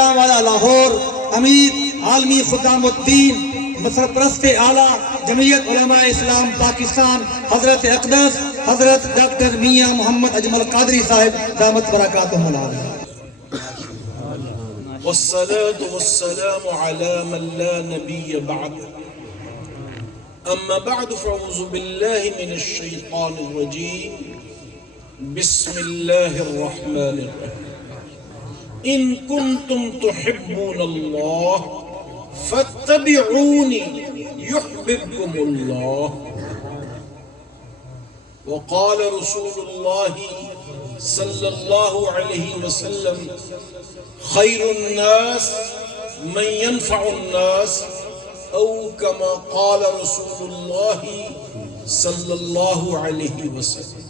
والا لاہور امیر عالمی خدام الدین سرپرست اعلیٰ جمعیت علماء اسلام پاکستان حضرت اقدس حضرت ڈاکٹر میاں محمد اجمل قادری صاحب دامت برکاتہم العالیہ. والصلاة والسلام على من لا نبي بعد. أما بعد فأعوذ بالله من الشيطان الرجيم. بسم الله الرحمن الرحيم. إن كنتم تحبون الله فاتبعوني يحببكم الله. وقال رسول الله صلى الله عليه وسلم خير الناس من ينفع الناس أو كما قال رسول الله صلى الله عليه وسلم.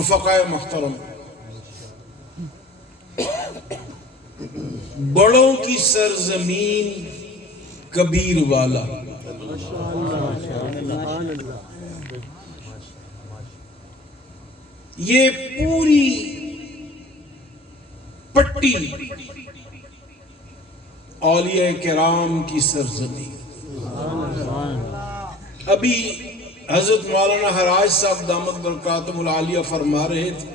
رفقاء محترم، بڑوں کی سرزمین کبیر والا، یہ پوری پٹی اولیاء کرام کی سرزمین. ابھی حضرت مولانا حراج صاحب دامت برکاتہم العالیہ فرما رہے تھے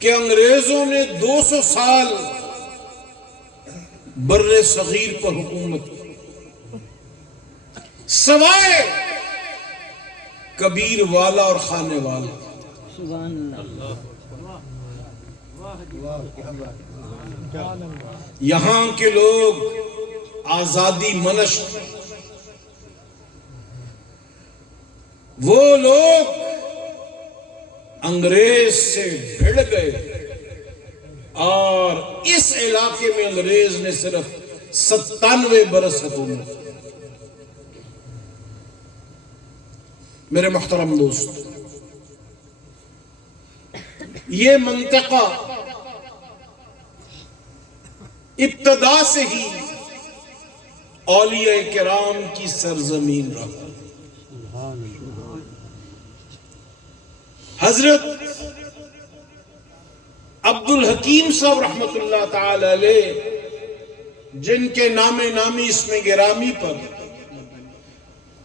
کہ انگریزوں نے 200 سال بر صغیر پر حکومت کی، سوائے کبیر والا اور خانے والا. یہاں کے لوگ آزادی منشت، وہ لوگ انگریز سے بھڑ گئے اور اس علاقے میں انگریز نے صرف 97 برس حکومت. میرے محترم دوست، یہ منطقہ ابتدا سے ہی اولیاء کرام کی سرزمین رہا. حضرت عبد الحکیم صاحب رحمت اللہ تعالی علیہ، جن کے نام نامی اس میں گرامی پر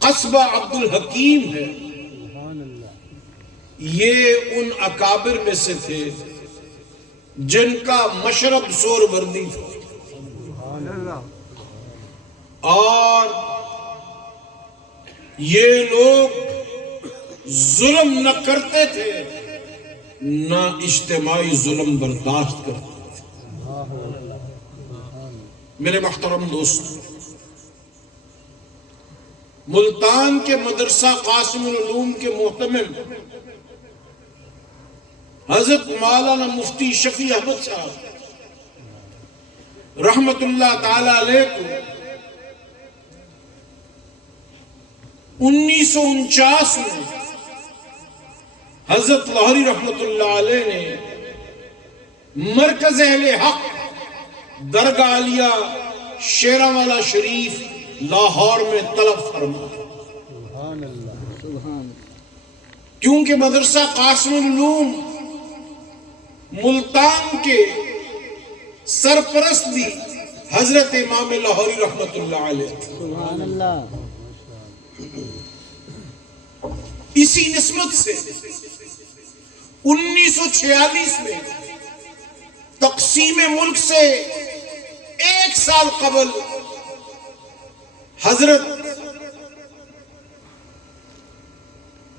قصبہ عبد الحکیم ہے، یہ ان اکابر میں سے تھے جن کا مشرب سور وردی تھا، اور یہ لوگ ظلم نہ کرتے تھے نہ اجتماعی ظلم برداشت کرتے تھے. میرے محترم دوست، ملتان کے مدرسہ قاسم العلوم کے محتمم حضرت مولانا مفتی شفیع احمد صاحب رحمت اللہ تعالی علیہ کو 1949 میں حضرت لاہوری رحمت اللہ علیہ نے مرکز اہل حق درگاہ عالیہ شیراوالا شریف لاہور میں طلب فرمایا، کیونکہ مدرسہ قاسم العلوم ملتان کے سرپرست بھی حضرت امام لاہوری رحمت اللہ علیہ. اسی نسبت سے 1946 میں تقسیم ملک سے 1 سال قبل حضرت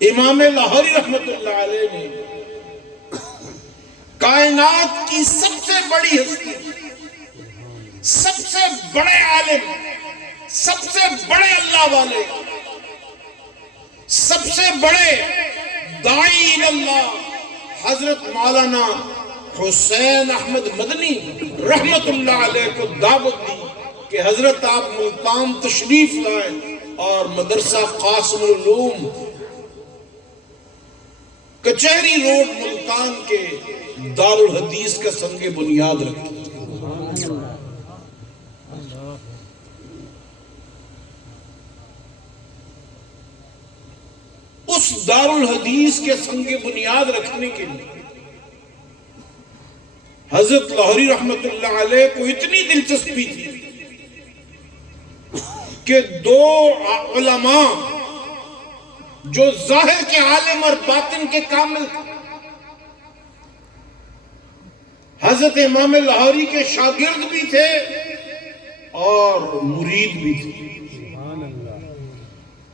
امام لاہوری رحمت اللہ علیہ نے کائنات کی سب سے بڑی ہستی، سب سے بڑے عالم، سب سے بڑے اللہ والے، سب سے بڑے داعی اللہ حضرت مولانا حسین احمد مدنی رحمت اللہ علیہ کو دعوت دی کہ حضرت آپ ملتان تشریف لائیں اور مدرسہ قاسم العلوم کچہری روڈ ملتان کے دارالحدیث کا سنگ بنیاد رکھیں. اس دارالحدیث کے سنگ بنیاد رکھنے کے لیے حضرت لاہوری رحمت اللہ علیہ کو اتنی دلچسپی تھی کہ دو علماء جو ظاہر کے عالم اور باطن کے کامل تھے، حضرت امام لاہوری کے شاگرد بھی تھے اور مرید بھی تھے۔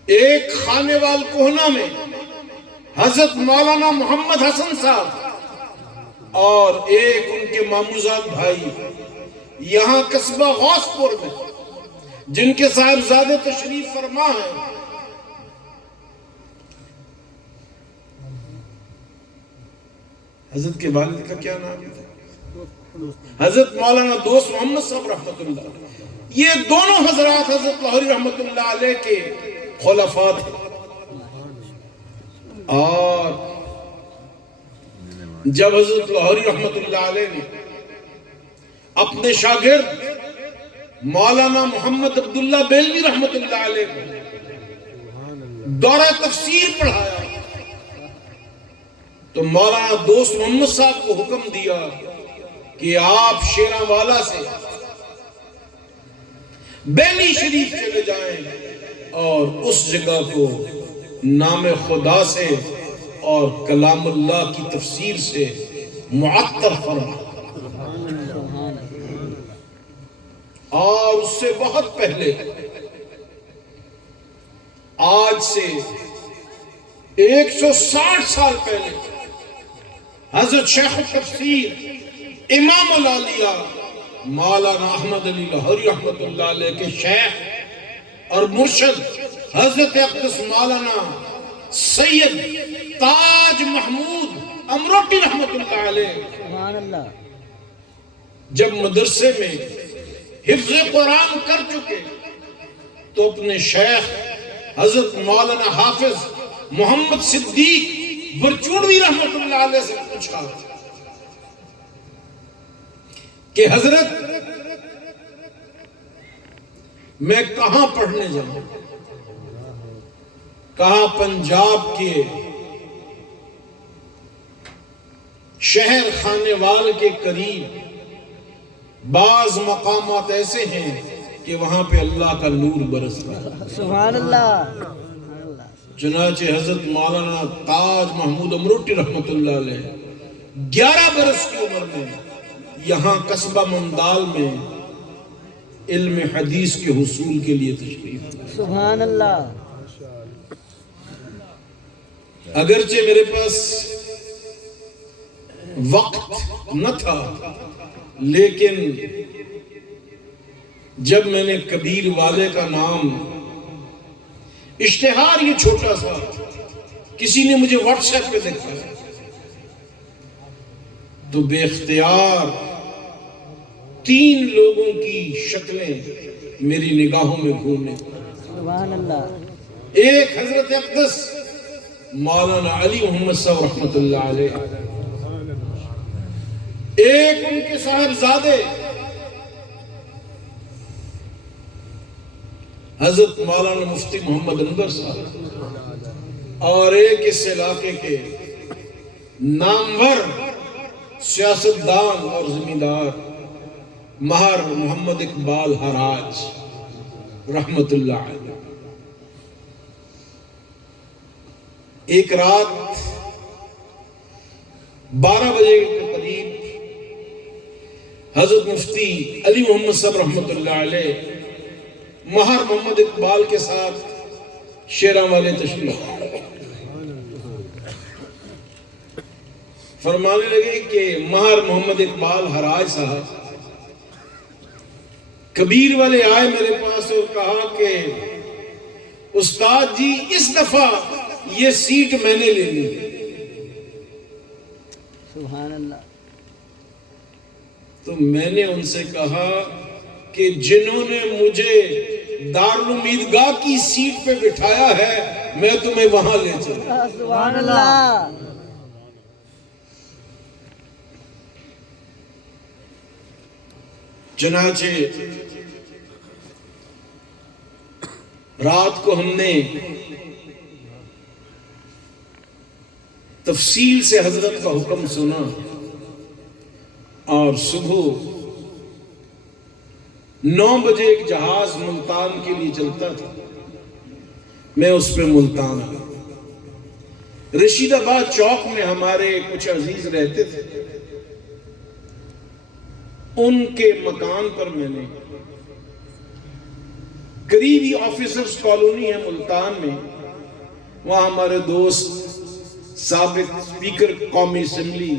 ایک خانے وال کوہنہ میں حضرت مولانا محمد حسن صاحب اور ایک ان کے ماموزاد بھائی یہاں قصبہ غوث پور میں جن کے صاحبزادے تشریف فرما ہیں، حضرت کے والد کا کیا نام ہے؟ حضرت مولانا دوست محمد صاحب رحمت اللہ علیہ۔ یہ دونوں حضرات حضرت لاہوری رحمت اللہ علیہ کے خلفاء تھے، اور جب حضرت لاہوری رحمت اللہ علیہ نے اپنے شاگرد مولانا محمد عبداللہ بیلوی رحمت اللہ علیہ کو دورہ تفسیر پڑھایا تو مولانا دوست محمد صاحب کو حکم دیا کہ آپ شیراں والا سے بیلی شریف چلے جائیں اور اس جگہ کو نام خدا سے اور کلام اللہ کی تفسیر سے معطر فرما، اور اس سے بہت پہلے آج سے 160 سال پہلے حضرت شیخ التفسیر امام العالیہ مولانا احمد علی لاہوری رحمت اللہ علیہ کے شیخ اور مرشد حضرت اقدس مولانا سید تاج محمود امروٹی رحمت اللہ علیہ جب مدرسے میں حفظ قرآن کر چکے تو اپنے شیخ حضرت مولانا حافظ محمد صدیق برچوڑوی رحمت اللہ علیہ سے پوچھا کہ حضرت میں کہاں پڑھنے جاؤں؟ کہا پنجاب کے شہر خانیوال کے قریب بعض مقامات ایسے ہیں کہ وہاں پہ اللہ کا نور برستا ہے۔ سبحان اللہ۔ چنانچہ حضرت مولانا تاج محمود امروٹی رحمت اللہ علیہ 11 برس کی عمر میں یہاں قصبہ ممدال میں علم حدیث کے حصول کے لیے تشریف لائے۔ سبحان اللہ۔ اگرچہ میرے پاس وقت نہ تھا، لیکن جب میں نے کبیر والے کا نام، اشتہار یہ چھوٹا سا کسی نے مجھے واٹس ایپ پہ دیکھا تو بے اختیار 3 لوگوں کی شکلیں میری نگاہوں میں گھومنے، سبحان اللہ۔ ایک حضرت اقدس مولانا علی محمد صاحب رحمت اللہ علیہ، ایک ان کے صاحبزادے حضرت مولانا مفتی محمد انور صاحب، اور ایک اس علاقے کے نامور سیاستدان اور زمیندار مہر محمد اقبال حراج رحمت اللہ علیہ۔ ایک رات 12 بجے کے قریب حضرت مفتی علی محمد صاحب رحمت اللہ علیہ مہر محمد اقبال کے ساتھ شیراں والے تشریف فرمانے لگے کہ مہر محمد اقبال حراج صاحب، کبیر والے آئے میرے پاس اور کہا کہ استاد جی اس دفعہ یہ سیٹ میں نے لینی ہے۔ سبحان اللہ۔ تو میں نے ان سے کہا کہ جنہوں نے مجھے دارالعلوم عیدگاہ کی سیٹ پہ بٹھایا ہے میں تمہیں وہاں لے چلوں۔ سبحان اللہ۔ چنانچہ رات کو ہم نے تفصیل سے حضرت کا حکم سنا اور صبح 9 بجے ایک جہاز ملتان کے لیے چلتا تھا، میں اس پہ ملتان آیا۔ رشید آباد چوک میں ہمارے کچھ عزیز رہتے تھے، ان کے مکان پر میں نے، قریبی آفیسرز کالونی ہے ملتان میں، وہاں ہمارے دوست سابق اسپیکر قومی اسمبلی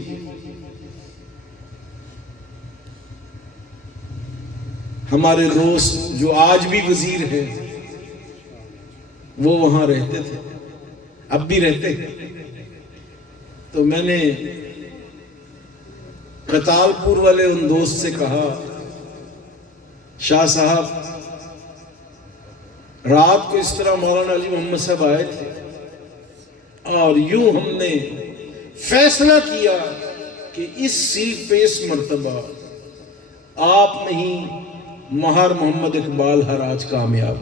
ہمارے دوست جو آج بھی وزیر ہیں وہ وہاں رہتے تھے، اب بھی رہتے ہیں۔ تو میں نے قتال پور والے ان دوست سے کہا، شاہ صاحب رات کو اس طرح مولانا علی محمد صاحب آئے تھے اور یوں ہم نے فیصلہ کیا کہ اس سیٹ پہ اس مرتبہ آپ نہیں مہر محمد اقبال حراج کامیاب۔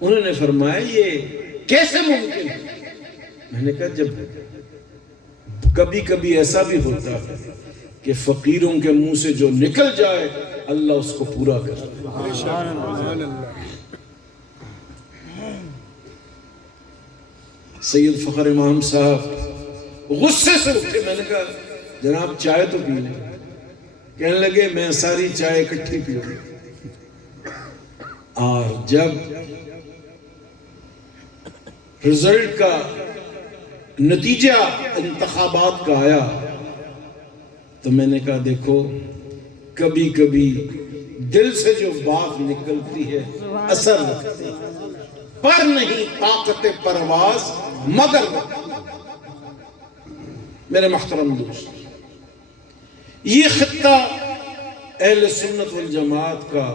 انہوں نے فرمایا یہ کیسے ممکن ہے؟ میں نے کہا جب کبھی کبھی ایسا بھی ہوتا ہے کہ فقیروں کے منہ سے جو نکل جائے اللہ اس کو پورا کرے۔ سید فخر امام صاحب غصے سے اٹھے، میں نے کہا جناب چائے تو پی لیں۔ کہنے لگے میں ساری چائے اکٹھی پیوں۔ اور جب رزلٹ کا نتیجہ انتخابات کا آیا تو میں نے کہا دیکھو کبھی کبھی دل سے جو بات نکلتی ہے اثر رکھتی ہے، پر نہیں طاقت پرواز مگر میرے محترم دوست، یہ خطہ اہل سنت والجماعت کا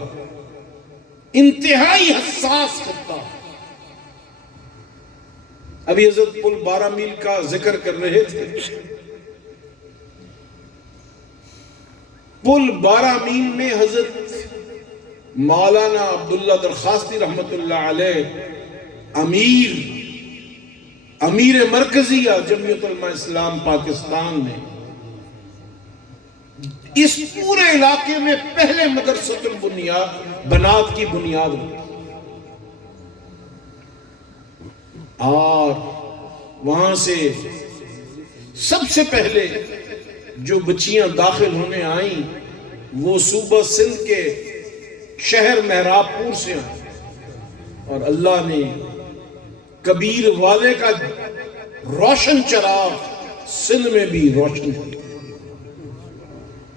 انتہائی حساس خطہ۔ ابھی حضرت پل 12 میل کا ذکر کر رہے تھے، پل 12 میل میں حضرت مولانا عبداللہ درخواستی رحمت اللہ علیہ امیر مرکزیہ جمعیت علماء اسلام پاکستان نے اس پورے علاقے میں پہلے مدرسۃ البنات کی بنیاد رکھی اور وہاں سے سب سے پہلے جو بچیاں داخل ہونے آئیں وہ صوبہ سندھ کے شہر مہراب پور سے آئیں اور اللہ نے کبیر والے کا روشن چراغ سندھ میں بھی روشن کیا۔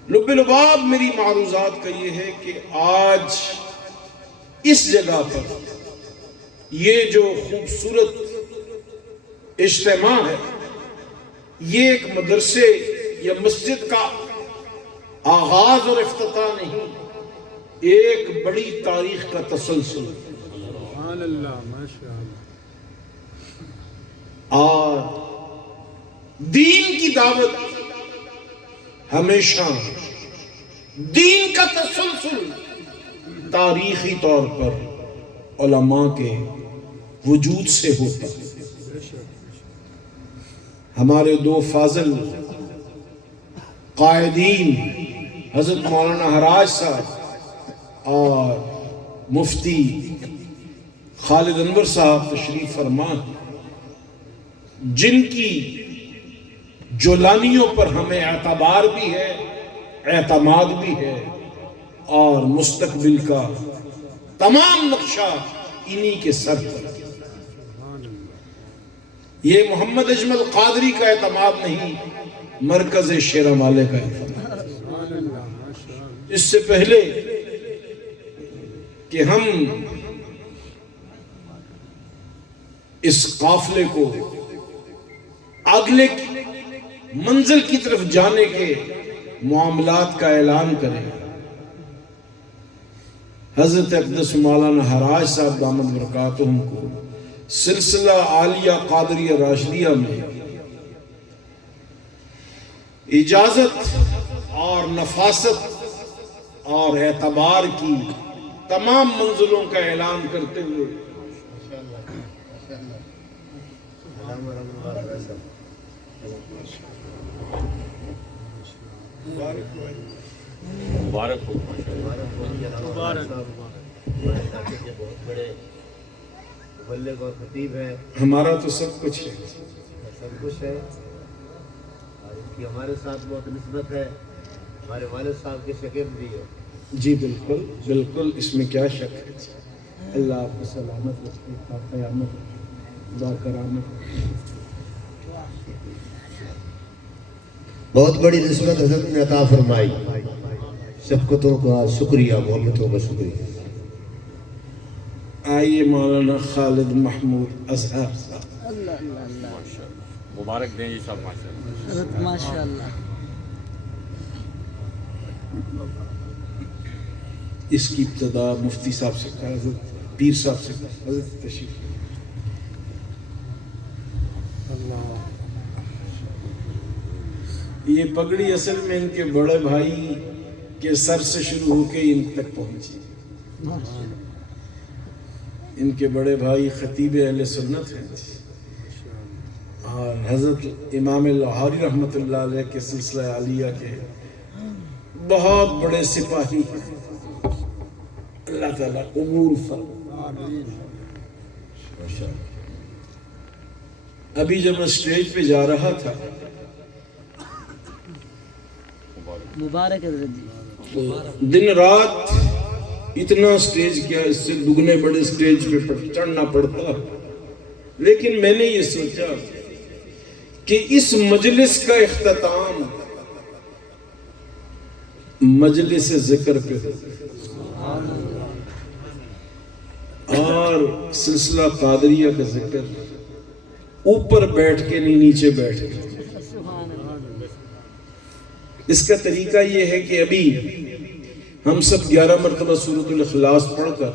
لب لباب میری معروضات کا یہ ہے کہ آج اس جگہ پر یہ جو خوبصورت اجتماع ہے یہ ایک مدرسے یا مسجد کا آغاز اور افتتاح نہیں، ایک بڑی تاریخ کا تسلسل۔ سبحان اللہ، ماشاءاللہ۔ اور دین کی دعوت ہمیشہ دین کا تسلسل تاریخی طور پر علماء کے وجود سے ہوتا ہے۔ ہمارے دو فاضل قائدین حضرت مولانا حراج صاحب اور مفتی خالد انور صاحب تشریف فرما جن کی جولانیوں پر ہمیں اعتبار بھی ہے، اعتماد بھی ہے اور مستقبل کا تمام نقشہ انہی کے سر پر۔ یہ محمد اجمل قادری کا اعتماد نہیں، مرکز شیرامالے کا اعتماد۔ اس سے پہلے کہ ہم اس قافلے کو اگلے منزل کی طرف جانے کے معاملات کا اعلان کریں، حضرت اقدس مولانا حراج صاحب دامت برکاتہم کو سلسلہ عالیہ قادریہ راشدیہ میں اجازت اور نفاست اور اعتبار کی تمام منزلوں کا اعلان کرتے ہوئے مبارک ہو بہت بڑے مبلغ اور خطیب ہیں، ہمارا تو سب کچھ ہے، سب کچھ ہے، اور ان کی ہمارے ساتھ بہت نسبت ہے، ہمارے والد صاحب کے شاگرد بھی ہے۔ جی بالکل بالکل، اس میں کیا شک ہے۔ اللہ آپ کو سلامت رکھے، آپ قیامت با کرامت۔ بہت بڑی نسبت حضرت نے عطا فرمائی، شفقتوں کا شکریہ، محبتوں کا شکریہ۔ آئیے مولانا خالد محمود اظہر صاحب، اللہ اللہ اللہ مبارک دیں جی صاحب، ماشاء اللہ۔ حضرت ماشاء اللہ اس کی ابتدا مفتی صاحب سے کریں، حضرت پیر صاحب سے کریں، حضرت تشریف۔ یہ پگڑی اصل میں ان کے بڑے بھائی کے سر سے شروع ہو کے ان تک پہنچی۔ ان کے بڑے بھائی خطیب اہل سنت ہیں، اور حضرت امام لاہوری رحمۃ اللہ علیہ کے سلسلہ عالیہ کے بہت بڑے سپاہی ہیں۔ اللہ تعالیٰ قبول فرمائے۔ ابھی جب میں اسٹیج پہ جا رہا تھا مبارک حضرت جی، دن رات اتنا اسٹیج کیا، اس سے دگنے بڑے اسٹیج پہ چڑھنا پڑتا، لیکن میں نے یہ سوچا کہ اس مجلس کا اختتام مجلس ذکر پہ ہو، اور سلسلہ قادریہ کا ذکر اوپر بیٹھ کے نہیں، نیچے بیٹھ کے۔ اس کا طریقہ یہ ہے کہ ابھی ہم سب 11 مرتبہ سورۃ الاخلاص پڑھ کر